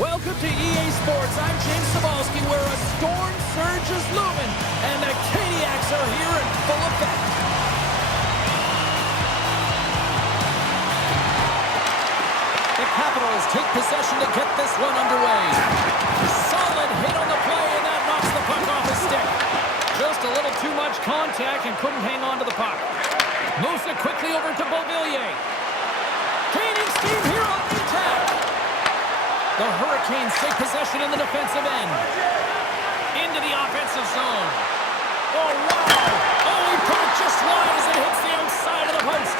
Welcome to EA Sports. I'm James Cebulski, where a storm surge is looming, and the Caniacs are here in full effect. The Capitals take possession to get this one underway. Solid hit on the play, and that knocks the puck off his stick. Just a little too much contact and couldn't hang on to the puck. Moves it quickly over to Beauvillier. Gaining steam here on the attack. The Hurricanes take possession in the defensive end. Into the offensive zone. Oh, wow! Oh, he put it just wide as it hits the outside of the post.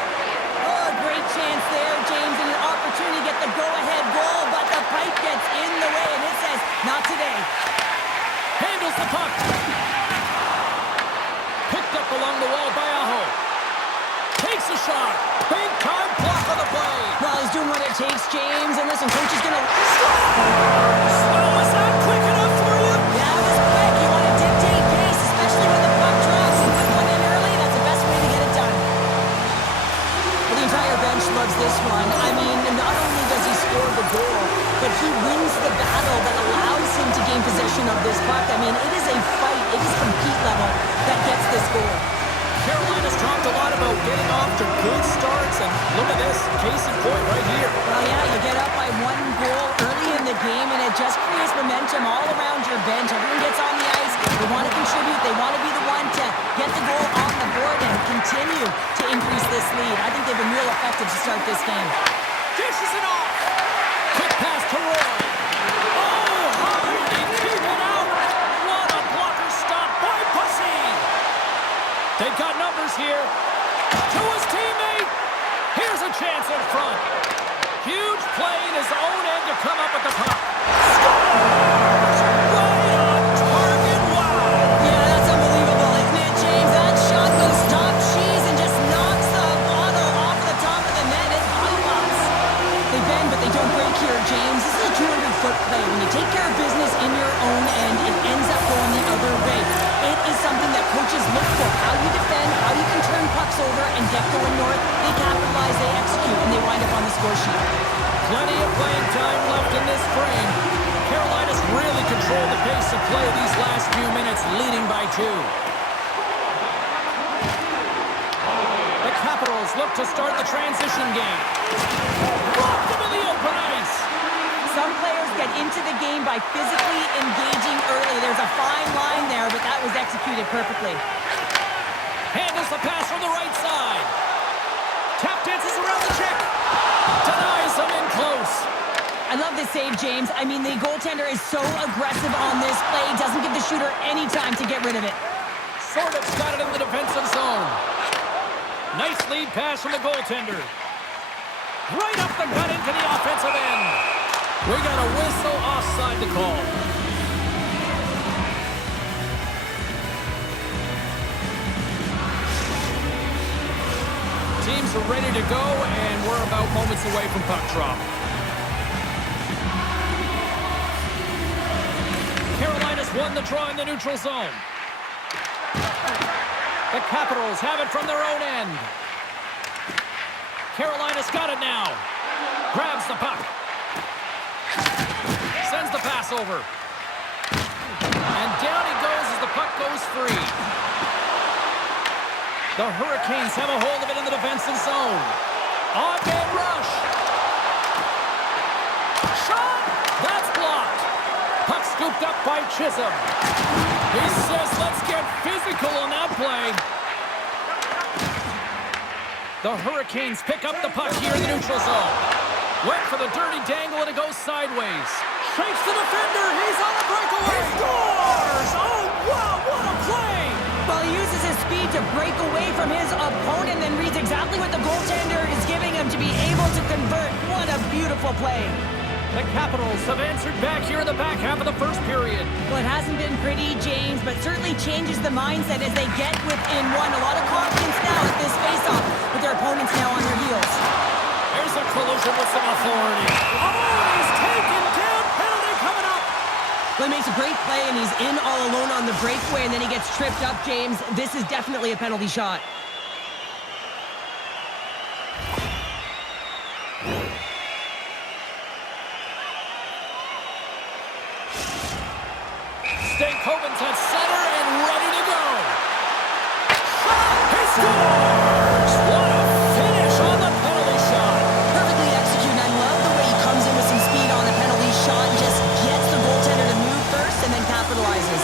Oh, great chance there, James, and an opportunity to get the go-ahead goal, but the pipe gets in the way, and it says, not today. Handles the puck. Picked up along the wall by Aho. Takes a shot. Big-time block on the play. Well, he's doing what it takes, James, and listen, coach is going to... Well, was that quick enough for you? Yeah, it was quick. You want to dictate pace, especially when the puck drops and put one in early. That's the best way to get it done. Well, the entire bench loves this one. I mean, not only does he score the goal, but he wins the battle that allows him to gain possession of this puck. I mean, it is a fight. It is compete level that gets this goal. Carolina's talked a lot about getting off to good starts, and look at this, case in point right here. Well, yeah, you get up by one goal early in the game, and it just creates momentum all around your bench. Everyone gets on the ice. They want to contribute. They want to be the one to get the goal on the board and continue to increase this lead. I think they've been real effective to start this game. Dishes it off. Quick pass to Roy. Oh, hard and keep it out. What a blocker stop by Pussy. They've got numbers here. To his teammate. Here's a chance in front. Huge play in his own end to come up with the puck. Scores! Right on target. Wow. Yeah, that's unbelievable, isn't it, James? That shot goes top cheese and just knocks the bottle off the top of the net. It's high. They bend, but they don't break here, James. This is a 200-foot play. When you take care of business in your own end, it ends up going the other way. It is something that coaches look for. How you defend, how you can turn pucks over and get going north. They capitalize, they execute, and they wind up on the score sheet. Plenty of playing time left in this frame. Carolina's really controlled the pace of play these last few minutes, leading by 2. The Capitals look to start the transition game. Blocked him in the open ice. Some players get into the game by physically engaging early. There's a fine line there, but that was executed perfectly. Handles the pass from the right side. Tap dances around the check. Denies him in close. I love this save, James. I mean, the goaltender is so aggressive on this play. Doesn't give the shooter any time to get rid of it. Sort of got it in the defensive zone. Nice lead pass from the goaltender. Right up the gut into the offensive end. We got a whistle offside to call. Teams are ready to go, and we're about moments away from puck drop. Carolina's won the draw in the neutral zone. The Capitals have it from their own end. Carolina's got it now. Grabs the puck. Sends the pass over. And down he goes as the puck goes free. The Hurricanes have a hold of it in the defensive zone. On-man rush. Shot! That's blocked. Puck scooped up by Chisholm. He says, let's get physical on that play. The Hurricanes pick up the puck here in the neutral zone. Went for the dirty dangle and it goes sideways. Shakes the defender. He's on a breakaway. He scores! Oh, wow, what a play! Well, he uses his speed to break away from his opponent and reads exactly what the goaltender is giving him to be able to convert. What a beautiful play. The Capitals have answered back here in the back half of the first period. Well, it hasn't been pretty, James, but certainly changes the mindset as they get within one. A lot of confidence now at this face-off with their opponents now on their heels. There's a collision with some authority. Oh, he's taken down. Penalty coming up. Well, he makes a great play, and he's in all alone on the breakaway, and then he gets tripped up, James. This is definitely a penalty shot. Koven's at center and ready to go. He scores! What a finish on the penalty shot. Perfectly executed. I love the way he comes in with some speed on the penalty shot and just gets the goaltender to move first and then capitalizes.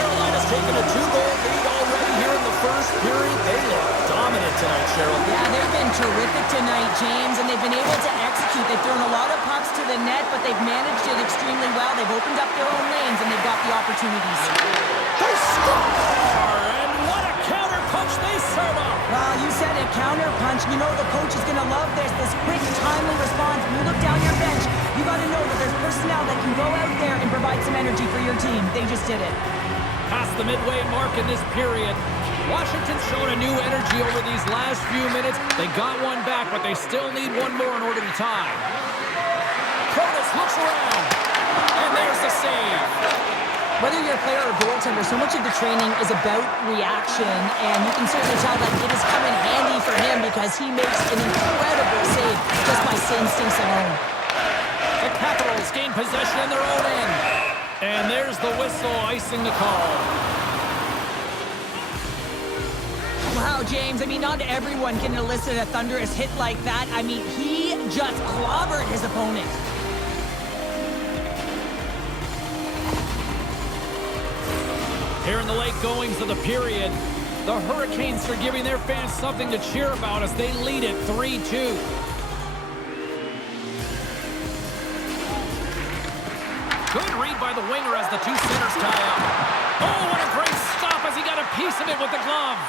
Carolina's taken a 2-goal lead already here in the first period. They look dominant tonight, Cheryl. Yeah, they've been terrific tonight, James, and they've been able to execute. They've thrown a lot of pucks to the net, but they've managed it extremely well. They've opened up their own lanes, and they've got the opportunities. They score! And what a counter punch they serve up! Well, you said it, counter punch. You know the coach is going to love this quick, timely response. When you look down your bench, you got to know that there's personnel that can go out there and provide some energy for your team. They just did it. Past the midway mark in this period. Washington's shown a new energy over these last few minutes. They got one back, but they still need one more in order to tie. Protas looks around, and there's the save. Whether you're a player or goaltender, so much of the training is about reaction, and you can certainly tell that it has come in handy for him because he makes an incredible save just by instincts alone. The Capitals gain possession in their own end. And there's the whistle icing the call. Wow, James, I mean, not everyone can elicit a thunderous hit like that. I mean, he just clobbered his opponent. Here in the late goings of the period, the Hurricanes are giving their fans something to cheer about as they lead it 3-2. Good read by the winger as the two centers tie up. Oh, what a great stop as he got a piece of it with the glove.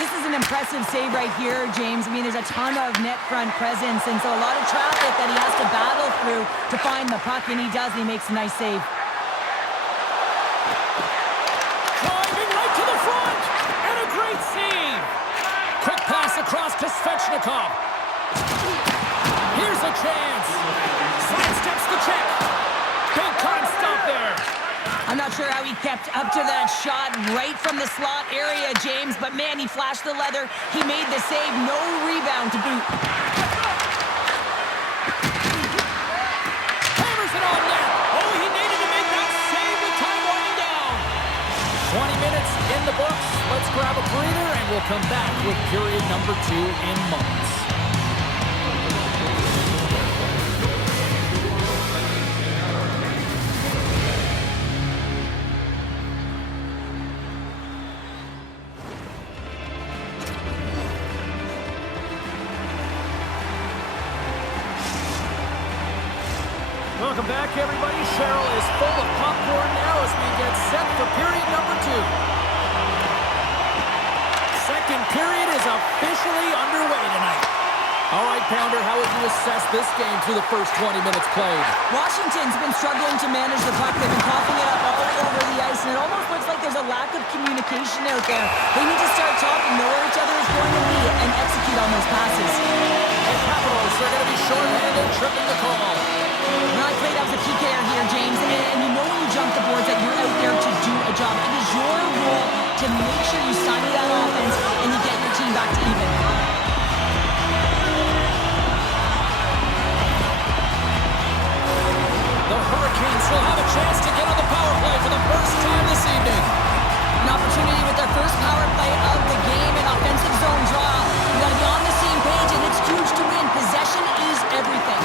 This is an impressive save right here, James. I mean, there's a ton of net front presence, and so a lot of traffic that he has to battle through to find the puck, and he does, and he makes a nice save. Driving right to the front, and a great save. Quick pass across to Svechnikov. Here's a chance. Sidesteps the check. Big time stop there. I'm not sure how he kept up to that shot right from the slot area, James, but man, he flashed the leather. He made the save, no rebound to boot. Hammers it on net. Oh, he needed to make that save with time winding down. 20 minutes in the books. Let's grab a breather, and we'll come back with period number 2 in moments. Welcome back, everybody. Cheryl is full of popcorn now as we get set for period number 2. Second period is officially underway tonight. All right, Pounder, how would you assess this game through the first 20 minutes played? Washington's been struggling to manage the puck. They've been coughing it up all over the ice, and it almost looks like there's a lack of communication out there. They need to start talking, know where each other is going to be, and execute on those passes. The Capitals are going to be shorthanded, tripping the call. When I played, I was a PKer here, James, and you know when you jump the boards that you're out there to do a job. It is your role to make sure you stymie that offense and you get your team back to even. The Hurricanes will have a chance to get on the power play for the first time this evening. An opportunity with their first power play of the game, an offensive zone draw. You got to be on the same page, and it's huge to win. Possession is everything.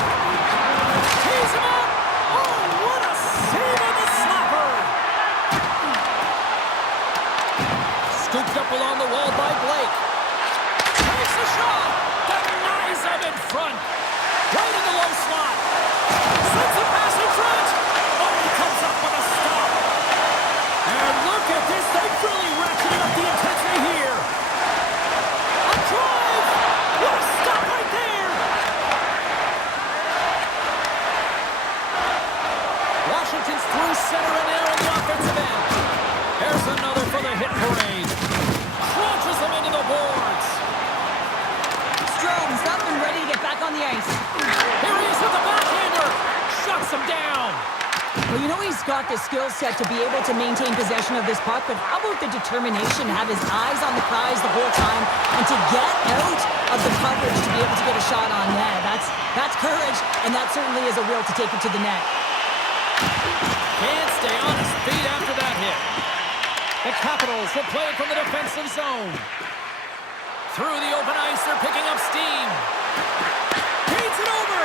Tease him up! Oh, what a save on the slapper! Scooped up along the wall by Blake. Takes a shot! Denies him in front. Right in the low slot. Sends a pass in front. Oh, he comes up with a stop. And look at this. They've really ratcheted up the intensity here. A drive! What a stop right there! Washington's through center and now in the offensive end. There's another for the hit parade. Crunches them into the boards. Strome's up and ready to get back on the ice. Here he is with the backhander. Shuts him down. Well, you know he's got the skill set to be able to maintain possession of this puck, but how about the determination to have his eyes on the prize the whole time and to get out of the coverage to be able to get a shot on net? That's courage, and that certainly is a will to take it to the net. Can't stay on his feet after that hit. The Capitals will play it from the defensive zone. Through the open ice, they're picking up steam. Beats it over.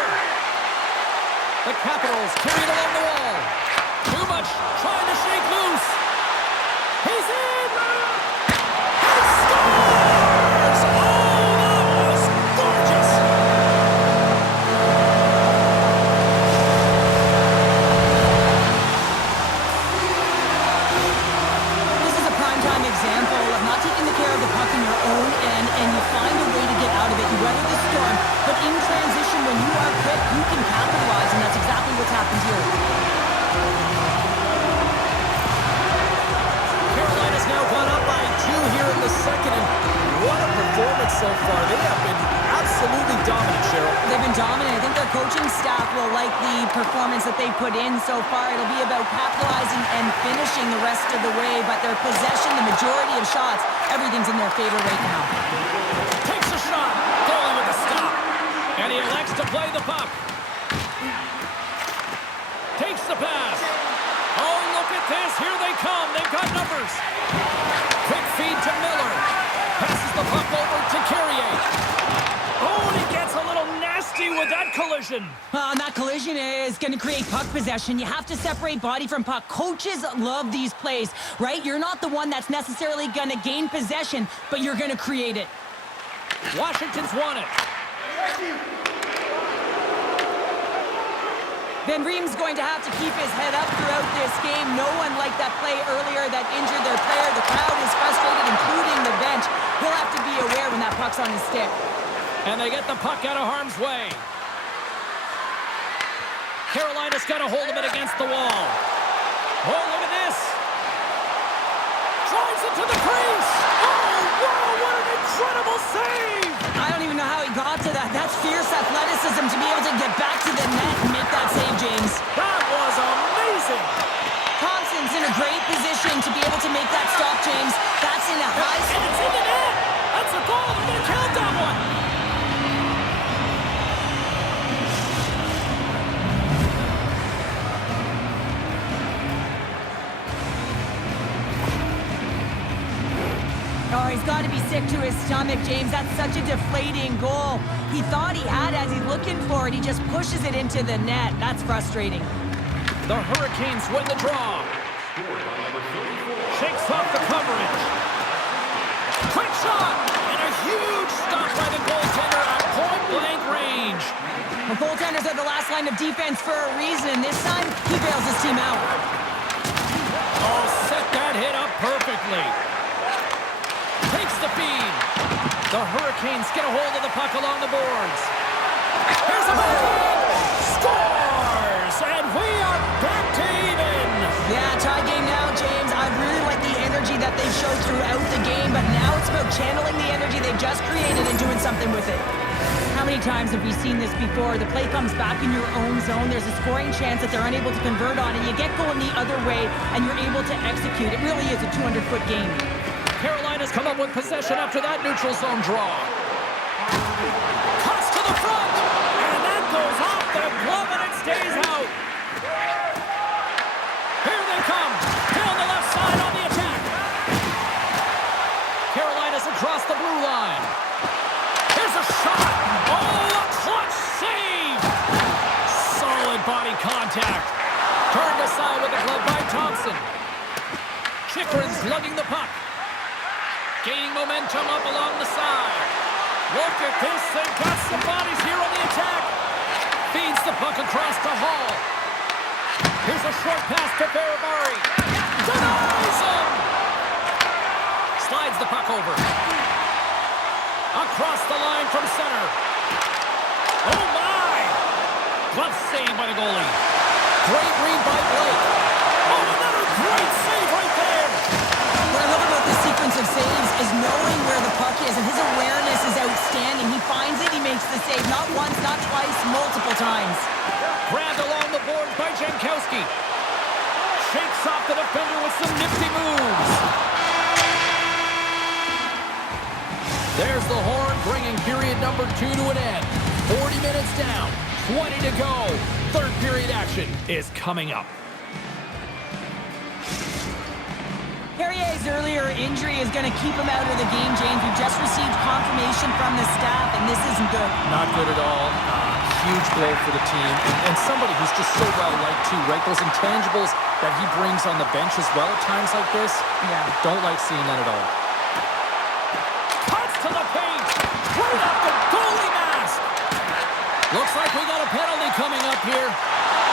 The Capitals carry it along the wall. Too much trying to shake loose. He's in. He scores! Oh, that was gorgeous. This is a primetime example of not taking the care of the puck in your own end, and you find a way to get out of it. You weather the storm, but in transition, when you are quick, you can capitalize, and that's exactly what's happened here. Carolina's now gone up by 2 here in the second, and what a performance so far. They have been absolutely dominant, Cheryl. They've been dominant. I think their coaching staff will like the performance that they put in so far. It'll be about capitalizing and finishing the rest of the way, but their possession, the majority of shots, everything's in their favor right now. Takes a shot. Goalie with a stop. And he elects to play the puck. Takes the pass. Oh, look at this. Here they come. They've got numbers. Quick feed to Miller. Passes the puck over to Carrier. Oh, and he gets a little nasty with that collision. And that collision is going to create puck possession. You have to separate body from puck. Coaches love these plays, right? You're not the one that's necessarily going to gain possession, but you're going to create it. Washington's won it. Van Riem's going to have to keep his head up throughout this game. No one liked that play earlier that injured their player. The crowd is frustrated, including the bench. He'll have to be aware when that puck's on his stick. And they get the puck out of harm's way. Carolina's got a hold of it against the wall. Oh, look at this. Drives it to the crease. Oh, wow, what an incredible save. I don't even know how he got to that. That's fierce athleticism to be able to get back to the net and make that save, James. That was amazing. Thompson's in a great position to be able to make that stop, James. That's in a high... And it's in the net. That's a goal. They're going to count that one. Oh, he's got to be sick to his stomach, James. That's such a deflating goal. He thought he had as he's looking for it. He just pushes it into the net. That's frustrating. The Hurricanes win the draw. Shakes off the coverage. Quick shot! And a huge stop by the goaltender at point-blank range. The goaltenders are the last line of defense for a reason, and this time, he bails his team out. Oh, set that hit up perfectly. Takes the feed. The Hurricanes get a hold of the puck along the boards. Here's a backhand. Scores! And we are back to even. Yeah, tie game now, James. I really like the energy that they showed throughout the game, but now it's about channeling the energy they've just created and doing something with it. How many times have we seen this before? The play comes back in your own zone. There's a scoring chance that they're unable to convert on, and you get going the other way, and you're able to execute. It really is a 200-foot game. Carolina's come up with possession after that neutral zone draw. Cuts to the front, and that goes off the glove, and it stays out. Here they come, down the left side on the attack. Carolina's across the blue line. Here's a shot. Oh, a clutch save. Solid body contact. Turned aside with the glove by Thompson. Chikrin's lugging the puck. Gaining momentum up along the side. Look at this. They've got some bodies here on the attack. Feeds the puck across to Hall. Here's a short pass to Barabari. Denies him. Slides the puck over. Across the line from center. Oh, my. Glove save by the goalie. Great read by Blake. Oh, another great save right there. What I love about this sequence of saves is knowing where the puck is, and his awareness is outstanding. He finds it, he makes the save, not once, not twice, multiple times. Grabbed along the boards by Jankowski. Shakes off the defender with some nifty moves. There's the horn, bringing period number 2 to an end. 40 minutes down, 20 to go. Third period action is coming up. Perrier's earlier injury is going to keep him out of the game, James. We just received confirmation from the staff, and this isn't good. Not good at all. Huge blow for the team. And somebody who's just so well-liked, too, right? Those intangibles that he brings on the bench as well at times like this. Yeah. Don't like seeing that at all. Cuts to the paint. Right off the goalie mask. Looks like we got a penalty coming up here.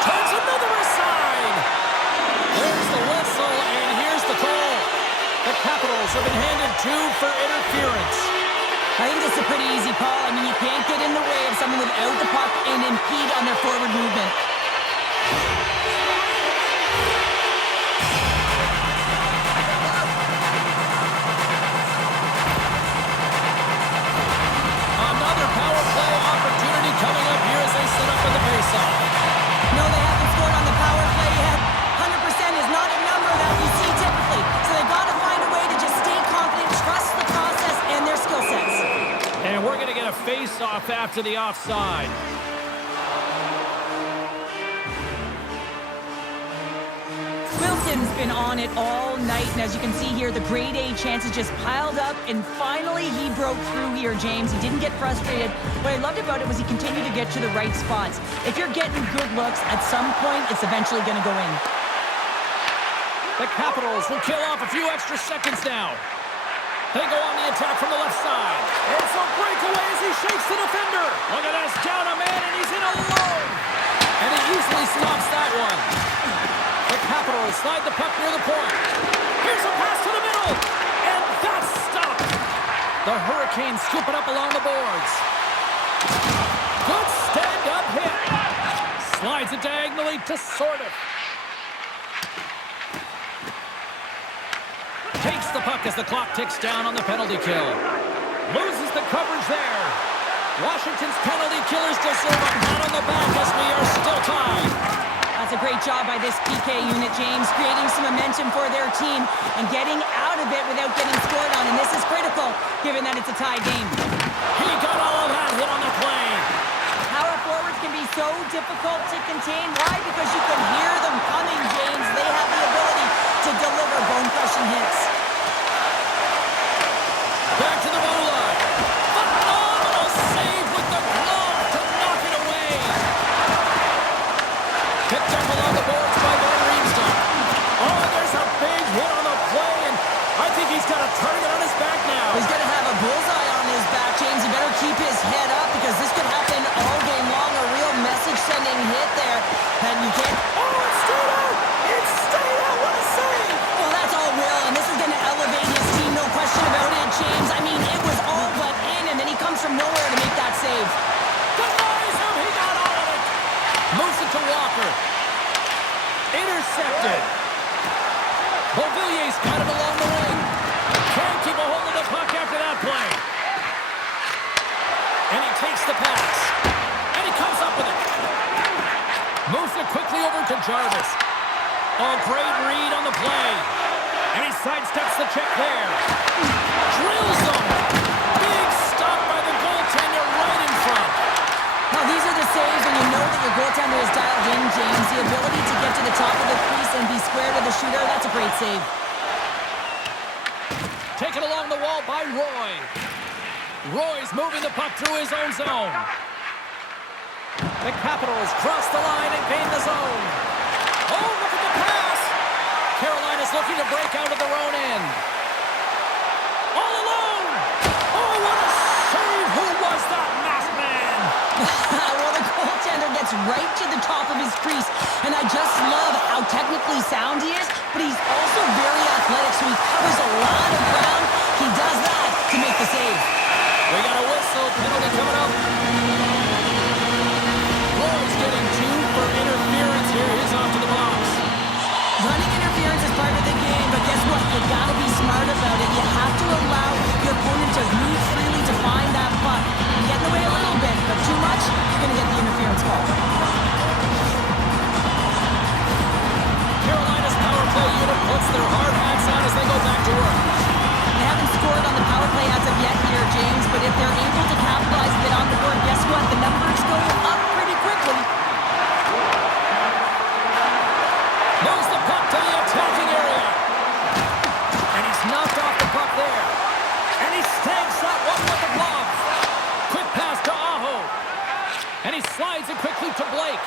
Turns another aside. There's the whistle, and here's the call. The Capitals have been handed 2 for interference. I think this is a pretty easy call. I mean, you can't get in the way of someone without the puck and impede on their forward movement. Another power play opportunity coming up here as they set up for the faceoff. No, they haven't scored on the power play yet. 100% is not a number that we see typically. So they've got to find a way to just stay confident, trust the process and their skill sets. And we're going to get a face-off after the offside. Wilson's been on it all night, and as you can see here, the grade A chances just piled up, and finally he broke through here, James. He didn't get frustrated. What I loved about it was he continued to get to the right spots. If you're getting good looks, at some point, it's eventually going to go in. The Capitals will kill off a few extra seconds now. They go on the attack from the left side. It's a breakaway as he shakes the defender. Look at this, down a man, and he's in alone. And he easily stops that one. The Capitals slide the puck near the point. Here's a pass to the middle. And that's stopped. The Hurricanes scoop it up along the boards. Good stand-up hit. Slides it diagonally to Sordiff. Takes the puck as the clock ticks down on the penalty kill. Loses the coverage there. Washington's penalty killers deserve a pat on the back as we are still tied. That's a great job by this PK unit, James, creating some momentum for their team and getting out of it without getting scored on. And this is critical, given that it's a tie game. He got all of that hit on the play. Power forwards can be so difficult to contain. Why? Because you can hear them coming, James. They have the ability to deliver bone-crushing hits. Back to the blue line. Phenomenal save with the glove to knock it away. Picked up along the boards by Van Riemsdyk. Oh, there's a big hit on the play, and I think he's got a target on his back now. He's going to have a bullseye on his back, James. He better keep his head up because this could happen all game long. A real message-sending hit there. And you can't... Oh, it's stayed out! It's stayed out! What a save! Well, that's all Will, and this is going to elevate his team, no question about it, James. I mean, it was all but in, and then he comes from nowhere to make that save. Denies him! He got all of it! Moves it to Walker. Intercepted. Beauvillier's got it along the wing. Can't keep a hold of the puck after that play. And he takes the pass. And he comes up with it. Moves it quickly over to Jarvis. Oh, great read on the play. And he sidesteps the check there. Drills them. Big stop by the goaltender right in front. Now, these are the saves when you know that your goaltender is dialed in, James. The ability to get to the top of the crease and be square to the shooter, that's a great save. Taken along the wall by Roy. Roy's moving the puck through his own zone. The Capitals cross the line and gain the zone. Oh, look at the pass. Carolina's looking to break out of their own end. All alone. Oh, what a save. Who was that masked man? Well, the goaltender gets right to the top of his crease, and I just love how technically sound he is, but he's also very athletic, so he covers a lot of ground. He does that to make the save. We got a whistle. Penalty coming up. Roy's getting 2 for interference here. He's off to the box. Running interference is part of the game, but guess what? You gotta be smart about it. You have to allow your opponent to move freely to find that puck. You get in the way a little bit, but too much, you're gonna get the interference call. Carolina's power play unit puts their hard hats on as they go back to work. They haven't scored on the power play as of yet here, James, but if they're able to capitalize a bit on the board, And he slides it quickly to Blake.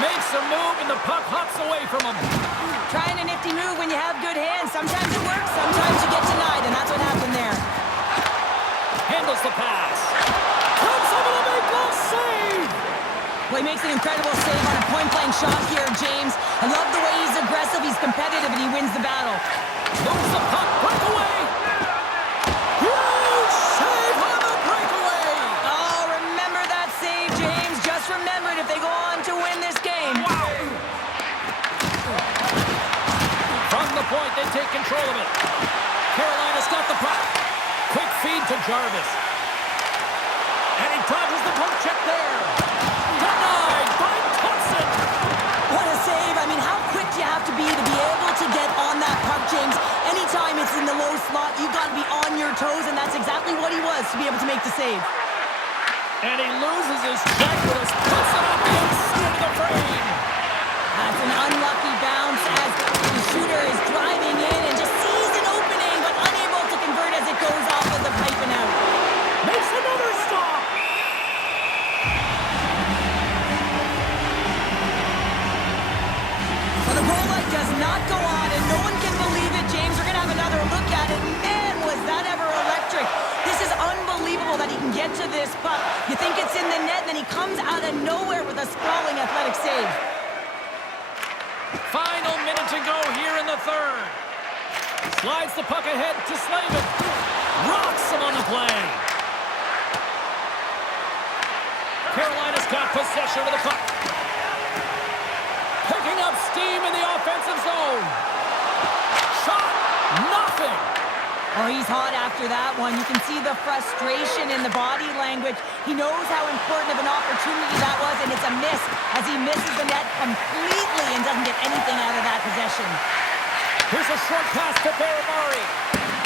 Makes a move, and the puck hops away from him. Trying a nifty move when you have good hands. Sometimes it works, sometimes you get denied, and that's what happened there. Handles the pass. Comes over to make that save. Well, he makes an incredible save on a point-blank shot here, James. I love the way he's aggressive, he's competitive, and he wins the battle. Moves the puck, breakaway. Huge save on the breakaway. Oh, remember that save, James. Just remember it if they go on to win this game. Wow. From the point, they take control of it. Carolina's got the puck. Quick feed to Jarvis. And he dodges the poke check there. Denied by Thompson. What a save. I mean, how quick do you have to be able to get on that puck, James? Anytime it's in the low slot, you got to be on your toes, and that's exactly what he was to be able to make the save. And he loses his check, but puts it up the inside of the frame. That's an unlucky bounce as the shooter is driving in and just sees an opening, but unable to convert as it goes off of the pipe and out. Makes another stop. Well, the goal light does not go on, and no one can believe it, James. We're going to have another look at it. Man, was that ever electric. This is unbelievable that he can get to this puck. You think it's in the net, and then he comes out of nowhere with a sprawling athletic save. Final minute to go here in the third. Slides the puck ahead to Slavin. Rocks him on the play. Carolina's got possession of the puck. Picking up steam in the offensive zone. Shot. Nothing. Oh, he's hot after that one. You can see the frustration in the body language. He knows how important of an opportunity that was, and it's a miss as he misses the net completely and doesn't get anything out of that possession. Here's a short pass to Baramari.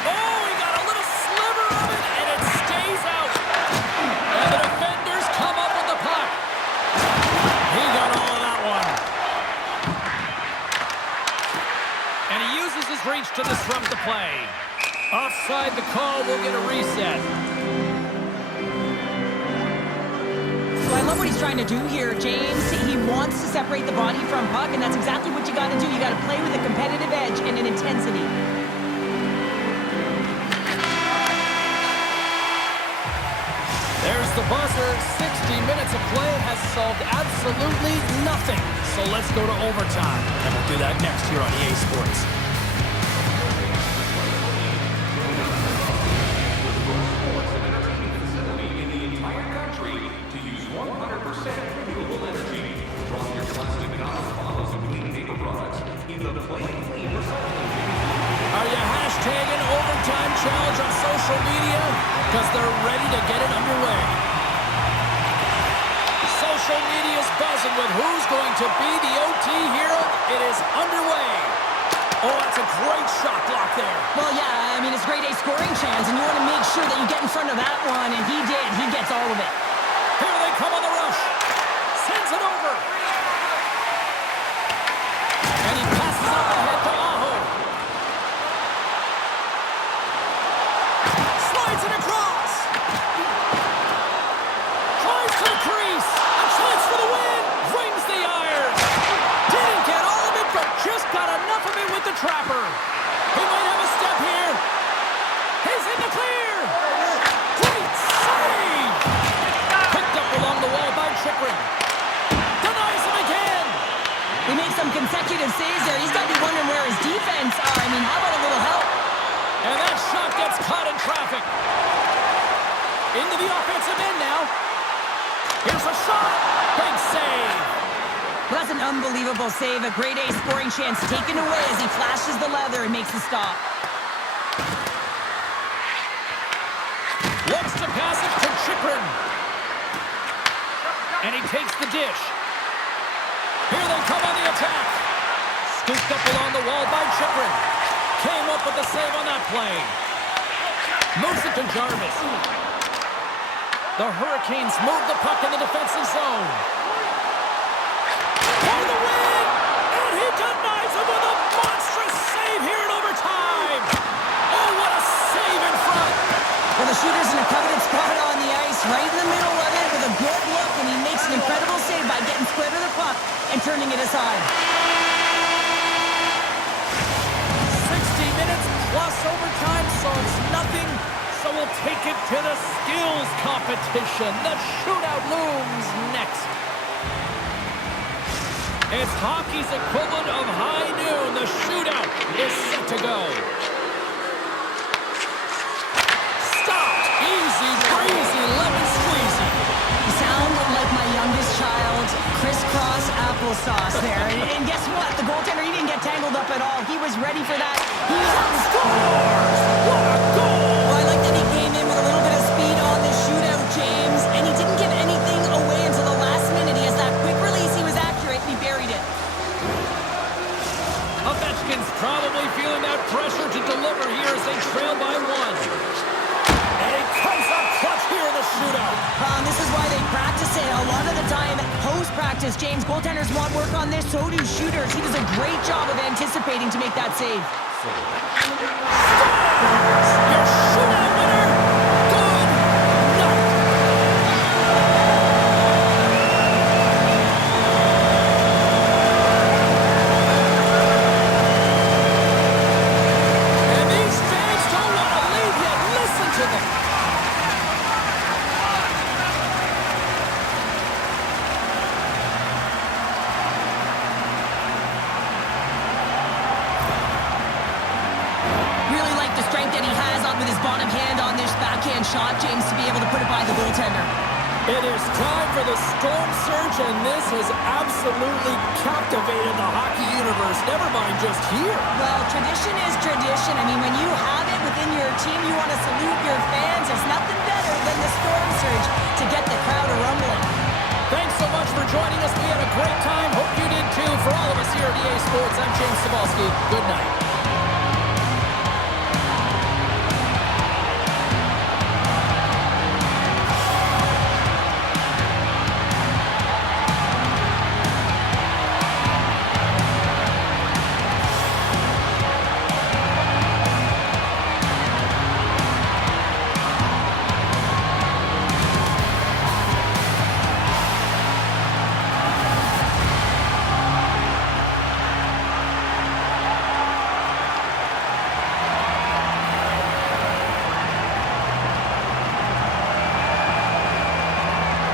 Oh, he got a little sliver of it, and it stays out. And the defenders come up with the puck. He got all of that one. And he uses his reach to disrupt the play. Offside the call, will get a reset. So I love what he's trying to do here, James. He wants to separate the body from puck, and that's exactly what you got to do. You got to play with a competitive edge and an intensity. There's the buzzer. 60 minutes of play has solved absolutely nothing. So let's go to overtime, and we'll do that next here on EA Sports. Are you hashtagging overtime challenge on social media? Because they're ready to get it underway. Social media's buzzing with who's going to be the OT hero. It is underway. Oh, that's a great shot block there. Well, yeah, I mean, it's grade A scoring chance, and you want to make sure that you get in front of that one, and he did. He gets all of it. Here they come on the rush. Sends it over. And he passes it up ahead to Aho. Slides it across. Drives to the crease. A chance for the win. Rings the iron. Didn't get all of it, but just got enough of it with the trapper. He might have a step here. He's in the clear. Great save. Picked up along the wall by Chikrin. Denies him again. He makes some consecutive saves there. He's got to be wondering where his defense are. I mean, how about a little help? And that shot gets caught in traffic. Into the offensive end now. Here's a shot. Big save. Well, that's an unbelievable save. A grade A scoring chance taken away as he flashes the leather and makes the stop. Looks to pass it to Chikrin. And he takes the dish. Here they come on the attack. Scooped up along the wall by Chikrin. Came up with the save on that play. Moves it to Jarvis. The Hurricanes move the puck in the defensive zone. For the win! And he denies him with a monstrous save here in overtime. Oh, what a save in front. Well, the shooter's in a coveted spot on the ice, right in the middle of it. and turning it aside. 60 minutes plus overtime, so it's nothing. So we'll take it to the skills competition. The shootout looms next. It's hockey's equivalent of high noon. The shootout is set to go. Stopped. Easy breezy, lemon squeezy. You sound like my youngest child, crisscross applesauce there. And guess what? The goaltender, he didn't get tangled up at all. He was ready for that. He Scores! What a goal! Well, I like that he came in with a little bit of speed on the shootout, James, and he didn't give anything away until the last minute. He has that quick release. He was accurate, and he buried it. Ovechkin's probably feeling that pressure to deliver here as they trail by one. And he comes up clutch here in the shootout. This is why they practice it. A lot of the time, post-practice, James, goaltenders want work on this, so do shooters. He does a great job of anticipating to make that save. Your shootout winner, good night. And these fans don't want to leave yet. Listen to them. Really like the strength that he has on with his bottom hand on this backhand shot, James, to be able to put it by the goaltender. It is time for the storm surge, and this has absolutely captivated the hockey universe, never mind just here. Well, tradition is tradition. I mean, when you have it within your team, you want to salute your fans. There's nothing better than the storm surge to get the crowd a-rumbling. Thanks so much for joining us. We had a great time. Hope you did too. For all of us here at EA Sports, I'm James Cebulski. Good night.